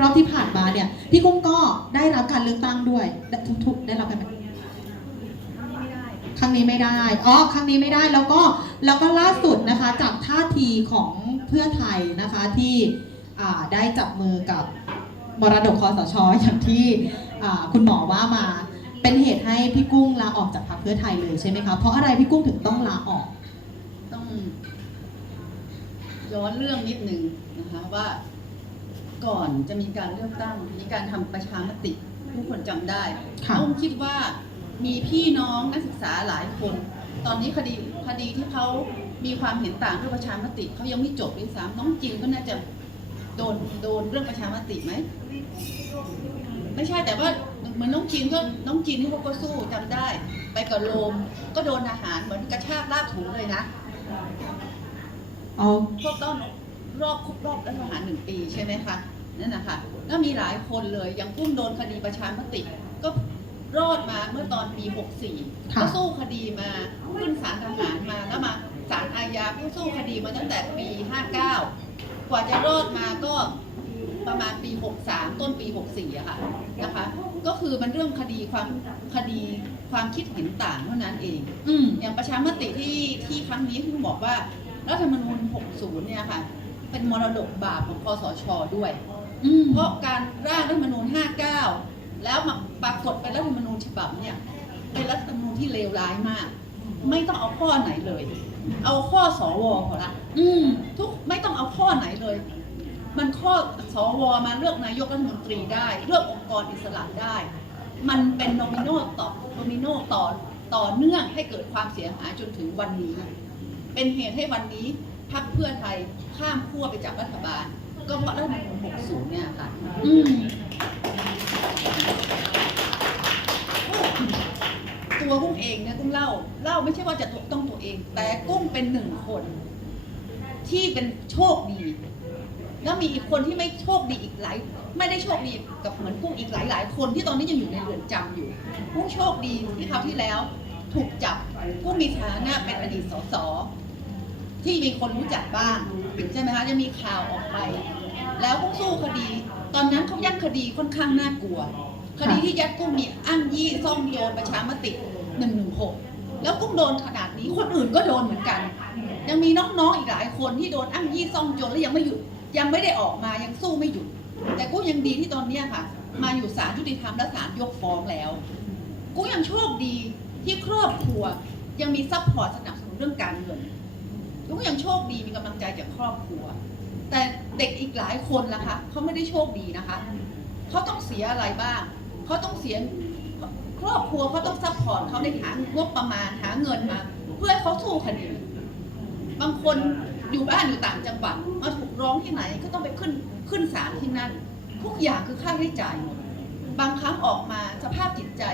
รอบที่ผ่านมาเนี่ยพี่กุ้งก็ได้รับการเลือกตั้งด้วยทุกๆได้รับกันไหมครั้งนี้ไม่ได้อ๋อครั้งนี้ไม่ได้แล้วก็แล้วก็ล่าสุดนะคะจากท่าทีของเพื่อไทยนะคะที่ได้จับมือกับมรดกคอสชอย่างที่คุณหมอว่ามาเป็นเหตุให้พี่กุ้งลาออกจากพรรคเพื่อไทยเลยใช่ไหมคะเพราะอะไรพี่กุ้งถึงต้องลาออก ต้องย้อนเรื่องนิดนึงนะคะว่า ก่อนจะมีการเลือกตั้งมีการทำประชามติทุกคนจำได้ค่ะต้องคิดว่ามีพี่น้องนักศึกษาหลายคน ตอนนี้คดีคดีที่เขามีความเห็นต่างเรื่องประชามติเขายังไม่จบด้วยซ้ำน้องจินก็น่าจะโดนโดนเรื่องประชามติไหม ไม่ใช่แต่ว่าเหมือนน้องจีนก็น้องจีนที่เขาก็สู้จำได้ ไปกับโรมก็โดนอาหารเหมือนกระชากลากถูเลยนะ เอาครบต้น รอบครบรอบรัฐประหารหนึ่งปีใช่ไหมคะนั่นนะคะแล้วมีหลายคนเลยอย่างกุ้งโดนคดีประชามติก็รอดมาเมื่อตอนปี 64ค่ะก็สู้คดีมาขึ้นศาลทหารมาแล้วมาศาลอาญาก็สู้คดีมาตั้งแต่ปี 59 กว่าจะรอดมาก็ประมาณปี 63 ต้นปี 64อะค่ะนะคะ ก็คือมันเรื่องคดีความคดีความคิดเห็นต่างเท่านั้นเอง อืมอย่างประชามติที่ที่ครั้งนี้ที่บอกว่ารัฐธรรมนูญ60 เนี่ยค่ะ เป็นมรดกบาปของคอสชด้วยอืมเพราะการร่างรัฐธรรมนูญ 59 แล้วมาปรากฏเป็นรัฐธรรมนูญฉบับเนี่ยเป็นรัฐธรรมนูญที่เลวร้ายมาก ไม่ต้องเอาข้อไหนเลย เอาข้อสวพอละอืมทุกไม่ต้องเอาข้อไหนเลย มันข้อสวมาเลือกนายกรัฐมนตรีได้ เลือกองค์กรอิสระได้ มันเป็นโนมิโนต่อโนมิโนต่อต่อเนื่องให้เกิดความเสียหายจนถึงวันนี้ เป็นเหตุให้วันนี้ พรรคเพื่อไทยข้ามขั้วไปจากรัฐบาล ก็เพราะรัฐธรรมนูญ60 เนี่ยค่ะ อืมตัวกุ้งเองเนี่ยกุ้งเล่าเล่าไม่ใช่ว่าจะต้องตัวเอง แต่กุ้งเป็นหนึ่งคน ที่เป็นโชคดี แล้วมีอีกคนที่ไม่โชคดีอีกหลายไม่ได้โชคดีกับเหมือนกุ้งอีกหลายหลายๆคนที่ตอนนี้ยังอยู่ในเรือนจำอยู่กุ้งโชคดีที่คราวที่แล้ว ถูกจับกุ้งมีฐานะเป็นอดีตสส ที่มีคนรู้จักบ้างใช่ไหมคะจะมีข่าวออกไป แล้วกุ้งสู้คดี ตอนนั้นเขายัดคดีค่อนข้างน่ากลัว คดีที่ยัดกุ้งมีอ้างยี่ซ่องโยนประชามติหนึ่งหนึ่งหกแล้วกุ้งโดนขนาดนี้คนอื่นก็โดนเหมือนกัน ยังมีน้องๆอีกหลายคนที่โดนอ้างยี่ซ่องโจรแล้วยังไม่หยุดยังไม่ได้ออกมายังสู้ไม่หยุด แต่กุ้งยังดีที่ตอนเนี้ยค่ะ มาอยู่ศาลยุติธรรมและศาลยกฟ้องแล้วกุ้งยังโชคดีที่ครอบครัวยังมีซัพพอร์ตสนับสนุนเรื่องการเงิน กุ้งยังโชคดีมีกำลังใจจากครอบครัว แต่เด็กอีกหลายคนล่ะคะเขาไม่ได้โชคดีนะคะเขาต้องเสียอะไรบ้างเขาต้องเสียครอบครัวเขาต้องซัพพอร์ตเขาในหางบประมาณหาเงินมา เพื่อให้เขาสู้คดีบางคนอยู่บ้านอยู่ต่างจังหวัดมาถูกร้องที่ไหนก็ต้องไปขึ้นขึ้นศาลที่นั่น ทุกอย่างคือค่าใช้จ่ายหมดบางครั้งออกมาสภาพจิตใจ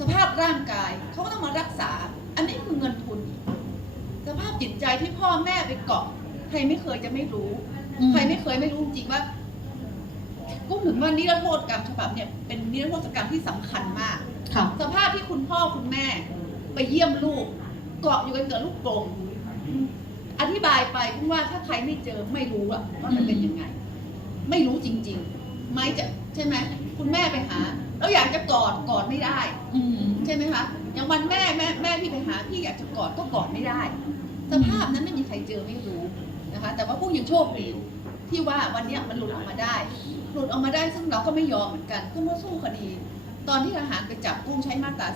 สภาพร่างกายเขาก็ต้องมารักษา อันนี้คือเงินทุนอีกส ภาพจิตใจที่พ่อแม่ไปเกาะใครไม่เคยจะไม่รู้อืมใครไม่เคยไม่รู้จริงๆว่ากุ้งถึงว่านิรโทษกรรมฉบับเนี่ยเป็นนิรโทษกรรมที่สำคัญมากค่ะสภาพที่คุณพ่อคุณแม่ ไปเยี่ยมลูก เกาะอยู่กันกับลูกกลมอธิบายไปคุณว่าถ้าใครไม่เจอไม่รู้อะว่ามันเป็นยังไง ไม่รู้จริง ๆ ไม่จะใช่ไหมคุณแม่ไปหาแล้วอยากจะกอดกอดไม่ได้ อืมใช่ไหมคะอย่างวันแม่แม่แม่พี่ไปหาพี่อยากจะกอดก็กอดไม่ได้ สภาพนั้นไม่มีใครเจอไม่รู้นะคะ แต่ว่าพวกยังโชคดีที่ว่าวันนี้มันหลุดออกมาได้ หลุดออกมาได้ซึ่งเราก็ไม่ยอมเหมือนกันก็มาสู้คดี ตอนที่ทหารไปจับกุ้งใช้มาตรา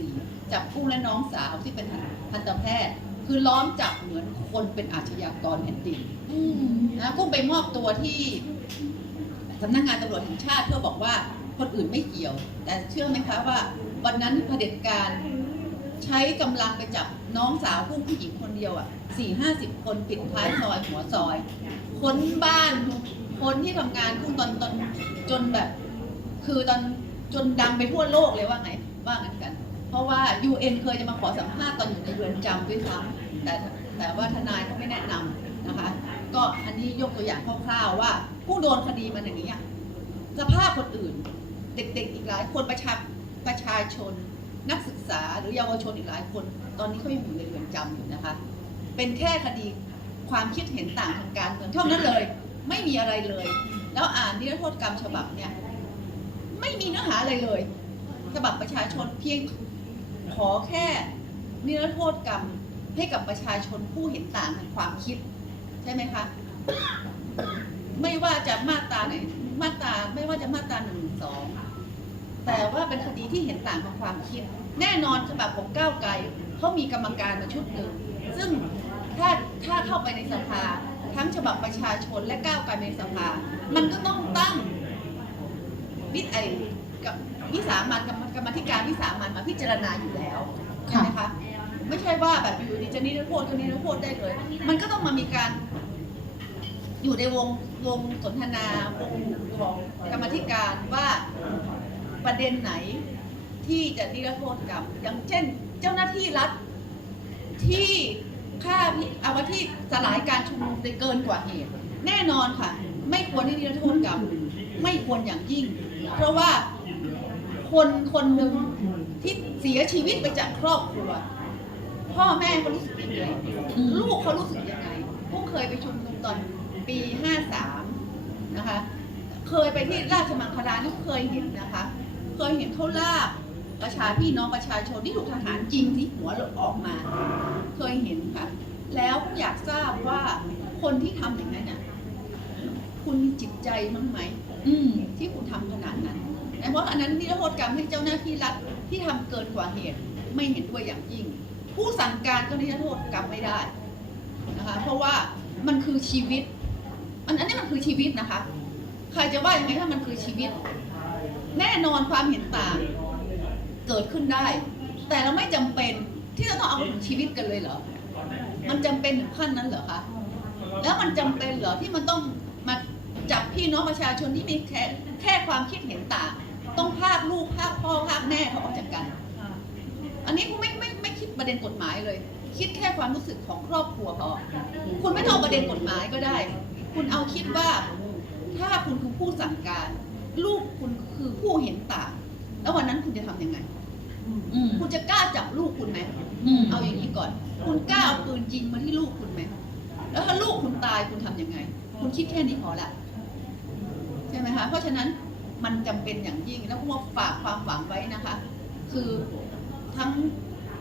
44จับกุ้งและน้องสาวที่เป็นทันตแพทย์ คือล้อมจับเหมือนคนเป็นอาชญากรแผ่นดินนะกุ้งไปมอบตัวที่สำนักงานตำรวจแห่งชาติเพื่อบอกว่าคนอื่นไม่เกี่ยว แต่เชื่อไหมคะว่า วันนั้นเผด็จการใช้กำลังไปจับ น้องสาวกุ้งผู้หญิงคนเดียวอะสี่ห้าสิบคนปิดท้ายซอยหัวซอยคนบ้านคนที่ทำงานกุ้งตอนตอนจนแบบ คือตอนจนดังไปทั่วโลกเลยว่าไงว่างั้นกัน เพราะว่า UN เคยจะมาขอสัมภาษณ์ตอนอยู่ในเรือนจำด้วยซ้ำแต่แต่ว่าทนายเขาไม่แนะนำนะคะ ก็อันนี้ยกตัวอย่างคร่าวๆว่า ผู้โดนคดีมันอย่างนี้สภาพคนอื่น เด็กๆอีกหลายคนประชาประชาชน นักศึกษาหรือเยาวชนอีกหลายคน ตอนนี้เขายังอยู่ในเรือนจำอยู่นะคะ เป็นแค่คดีความคิดเห็นต่างทางการเมืองเท่านั้นเลย ไม่มีอะไรเลย แล้วอ่านนิรโทษกรรมฉบับเนี่ยไม่มีเนื้อหาอะไรเลย ฉบับประชาชนเพียงขอแค่นิรโทษกรรมให้กับประชาชนผู้เห็นต่างทางความคิด ใช่ไหมคะ ไม่ว่าจะมาตราไหนมาตราไม่ว่าจะมาตราหนึ่งสอง แต่ว่าเป็นคดีที่เห็นต่างทางความคิด แน่นอนฉบับของก้าวไกลเขามีกรรมการมาชุดหนึ่งซึ่งถ้าถ้าเข้าไปในสภา ทั้งฉบับประชาชนและก้าวไกลในสภา มันก็ต้องตั้งวิไอกับวิสามันกรรมกาธิการวิสามันมาพิจารณาอยู่แล้วใช่ไหมคะไม่ใช่ว่าแบบอยู่ดีจะนิรโทษก็นิรโทษได้เลย มันก็ต้องมามีการอยู่ในวงวงสนทนาวงของกรรมธิการว่า ประเด็นไหนที่จะนิรโทษกรรมอย่างเช่น เจ้าหน้าที่รัฐที่ฆ่าเอาว่าที่สลายการชุมนุมไปเกินกว่าเหตุ แน่นอนค่ะ ไม่ควรให้นิรโทษกรรมไม่ควรอย่างยิ่ง เพราะว่าคนคนหนึ่งที่เสียชีวิตไปจากครอบครัว พ่อแม่เขารู้สึกยังไงลูกเขารู้สึกยังไงพวกเคยไปชุมนุมตอนปี 53 นะคะ เคยไปที่ราชมังคลานี่เคยเห็นนะคะ เคยเห็นเขาลากประชาพี่น้องประชาชนที่ถูกทหารจริงที่หัวหลุดออกมา เคยเห็นค่ะ แล้วอยากทราบว่าคนที่ทำอย่างนั้นน่ะคุณมีจิตใจมั้งไหมอืมที่คุณทำขนาดนั้นแต่เพราะอันนั้นนิรโทษกรรมให้เจ้าหน้าที่รัฐที่ทำเกินกว่าเหตุ ไม่เห็นด้วยอย่างยิ่ง ผู้สั่งการก็นิรโทษกรรมไม่ได้นะคะเพราะว่ามันคือชีวิต อันอันนี้มันคือชีวิตนะคะ ใครจะว่ายังไงถ้ามันคือชีวิต แน่นอนความเห็นต่างเกิดขึ้นได้ แต่เราไม่จำเป็นที่จะต้องเอาถึงชีวิตกันเลยเหรอ มันจำเป็นถึงขั้นนั้นเหรอคะ แล้วมันจำเป็นเหรอที่มันต้องมาจับพี่น้องประชาชนที่มีแค่แค่ความคิดเห็นต่าง ต้องพากลูกพากพ่อพากแม่เขาออกจากกัน อันนี้คุณไม่ไม่ไม่คิดประเด็นกฎหมายเลย คิดแค่ความรู้สึกของครอบครัวพอ คุณไม่ต้องประเด็นกฎหมายก็ได้ คุณเอาคิดว่าถ้าคุณคือผู้สั่งการ ลูกคุณคือผู้เห็นต่าง แล้ววันนั้นคุณจะทำยังไง อืม คุณจะกล้าจับลูกคุณไหม อืม เอาอย่างนี้ก่อน คุณกล้าเอาปืนยิงมาที่ลูกคุณไหม แล้วถ้าลูกคุณตายคุณทำยังไง คุณคิดแค่นี้พอละ ใช่ไหมคะ เพราะฉะนั้นมันจำเป็นอย่างยิ่ง แล้วก็ฝากความหวังไว้นะคะ คือทั้ง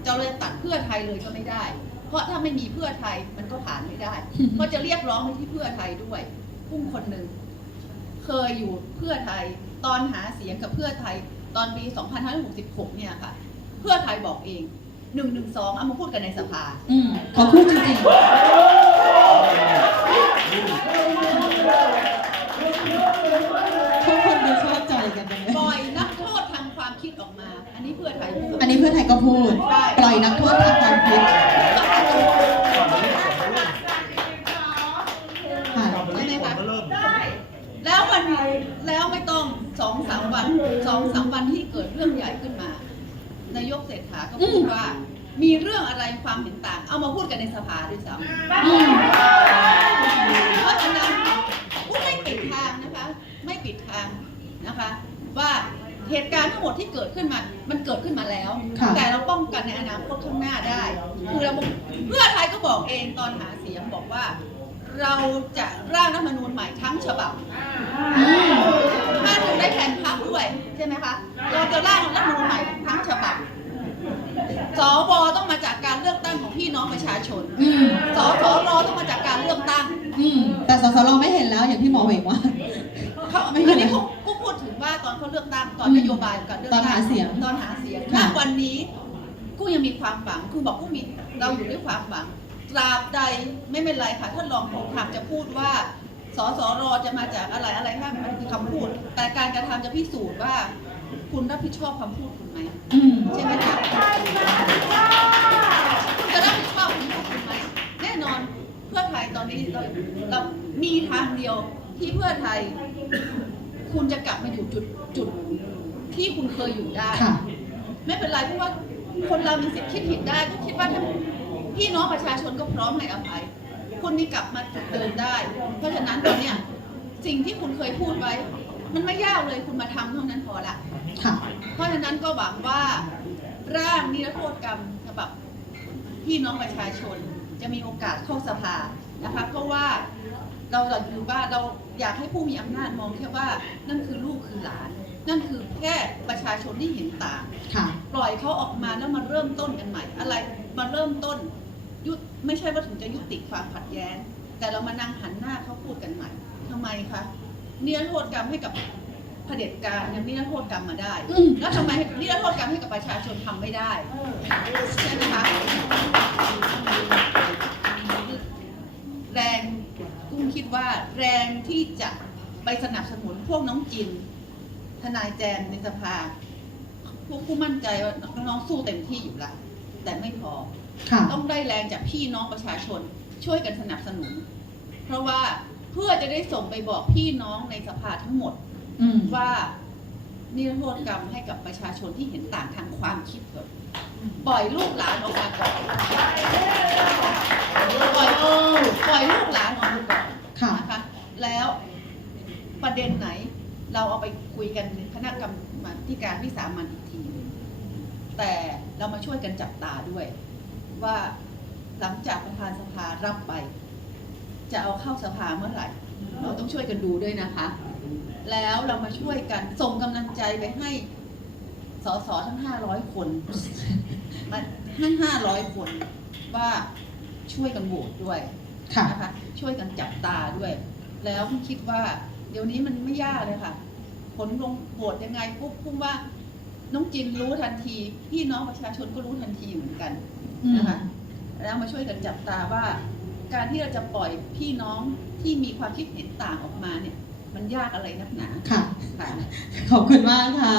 จะเราจะตัดเพื่อไทยเลยก็ไม่ได้ เพราะถ้าไม่มีเพื่อไทยมันก็ผ่านไม่ได้ก็จะเรียกร้องไปที่เพื่อไทยด้วย พุ่งคนหนึ่ง เคยอยู่เพื่อไทย ตอนหาเสียงกับเพื่อไทยตอนปี 2566 เนี่ยค่ะ เพื่อไทยบอกเอง1นึเอามาพูดกันในสภาอืมขอพูดจริงๆทุกคนดูเข้าใจกันจังเลยปล่อยนักโทษทางความคิดออกมา อันนี้เพื่อไทยพูดอันนี้เพื่อไทยก็พูด ปล่อยนักโทษทางความคิดค่ะ ใช่ไหมคะแล้ววันนี้แล้วไม่ต้องสองสามวัน สองสามวันที่เกิดเรื่องใหญ่ขึ้นมา นายกเศรษฐาก็พูดว่า มีเรื่องอะไรความเห็นต่าง เอามาพูดกันในสภาด้วยซ้ำอืมเพราะฉะนั้นผู้ไม่ปิดทางนะคะ ไม่ปิดทางนะคะ ว่าเหตุการณ์ทั้งหมดที่เกิดขึ้นมา มันเกิดขึ้นมาแล้วค่ะแต่เราป้องกันในอนาคตข้างหน้าได้ คือเราเพื่อไทยก็บอกเองตอนหาเสียงบอกว่า เราจะร่างรัฐธรรมนูญใหม่ทั้งฉบับอืมถ้าถึงได้แทนพักด้วยใช่ไหมคะ เราจะร่างรัฐธรรมนูญใหม่ทั้งฉบับ สวต้องมาจากการเลือกตั้งของพี่น้องประชาชน อืม สสรต้องมาจากการเลือกตั้ง อืม แต่สสรไม่เห็นแล้วอย่างที่หมอเหวงว่า เขาไม่อันเห็นนี้เขาก็พูดถึงว่าตอนเขาเลือกตั้งตอนอืมนโยบายกับเลือกตอนตั้งหาเสียงตอนหาเสียงณค่ะวันนี้กูยังมีความหวังกูบอกกูมีเราอยู่ด้วยความหวัง ตราบใดไม่เป็นไรค่ะท่านรองผมถามจะพูดว่าสสรจะมาจากอะไรอะไรห้ามมันคือคำพูด แต่การกระทำจะพิสูจน์ว่า คุณรับผิดชอบคำพูดคุณไหมอืมใช่ไหมคะคุณจะรับผิดชอบคำพูดคุณไหมแน่นอนเพื่อไทยตอนนี้เราเรามีทางเดียวที่เพื่อไทย คุณจะกลับมาอยู่จุดจุดที่คุณเคยอยู่ได้ค่ะไม่เป็นไรเพราะว่าคนเรามีสิทธิ์คิดผิดได้ก็คิดว่าถ้า พี่น้องประชาชนก็พร้อมให้อภัย คุณนี่กลับมาจุดเดิมได้ เพราะฉะนั้นตอนเนี้ยสิ่งที่คุณเคยพูดไว้ มันไม่ยากเลยคุณมาทำเท่านั้นพอละค่ะเพราะฉะนั้นก็หวังว่าร่างนิรโทษกรรมฉบับพี่น้องประชาชนจะมีโอกาสเข้าสภานะคะเพราะว่าเราเราอยู่บ้านเราอยากให้ผู้มีอำนาจมองแค่ว่านั่นคือลูกคือหลาน นั่นคือแค่ประชาชนที่เห็นต่างค่ะปล่อยเขาออกมาแล้วมาเริ่มต้นกันใหม่ อะไรมาเริ่มต้น ยุไม่ใช่ว่าถึงจะยุติความขัดแย้ง แต่เรามานั่งหันหน้าเขาพูดกันใหม่ทำไมคะเนียโทษกรรมให้กับเผด็จการยังนิรโทษกรรมมาได้แล้วทำไมนิรโทษกรรมให้กับประชาชนทำไม่ได้ใช่ไหมคะแรงกุ้งคิดว่าแรงที่จะไปสนับสนุนพวกน้องจิน ทนายแจนในสภา พวกผู้มั่นใจว่าน้องสู้เต็มที่อยู่ละแต่ไม่พอ ต้องได้แรงจากพี่น้องประชาชนช่วยกันสนับสนุน เพราะว่าเพื่อจะได้ส่งไปบอกพี่น้องในสภาทั้งหมดอืมว่านิรโทษกรรมให้กับประชาชนที่เห็นต่างทางความคิดเถอะปล่อยลูกหลานออกมาก่อนปล่อยปล่อยลูกหลานออกมาก่อนค่ะนะคะแล้วประเด็นไหน เราเอาไปคุยกันในคณะกรรมาธิการวิสามันอีกทีหนึ่งแต่เรามาช่วยกันจับตาด้วย ว่าหลังจากประธานสภารับไป จะเอาเข้าสภาเมื่อไหร่ เราต้องช่วยกันดูด้วยนะคะ แล้วเรามาช่วยกันส่งกำลังใจไปให้สสทั้ง 500 คนมาทั้ง500 คนว่าช่วยกันโหวตด้วยค่ะนะคะช่วยกันจับตาด้วย แล้วผมคิดว่า เดี๋ยวนี้มันไม่ยากเลยค่ะ ผลลงโหวตยังไงปุ๊บพุ่มว่าน้องจินรู้ทันที พี่น้องประชาชนก็รู้ทันทีเหมือนกันอืม นะคะแล้วมาช่วยกันจับตาว่า การที่เราจะปล่อยพี่น้องที่มีความคิดเห็นต่างออกมาเนี่ย มันยากอะไรนักหนาค่ะค่ะขอบคุณมากค่ะ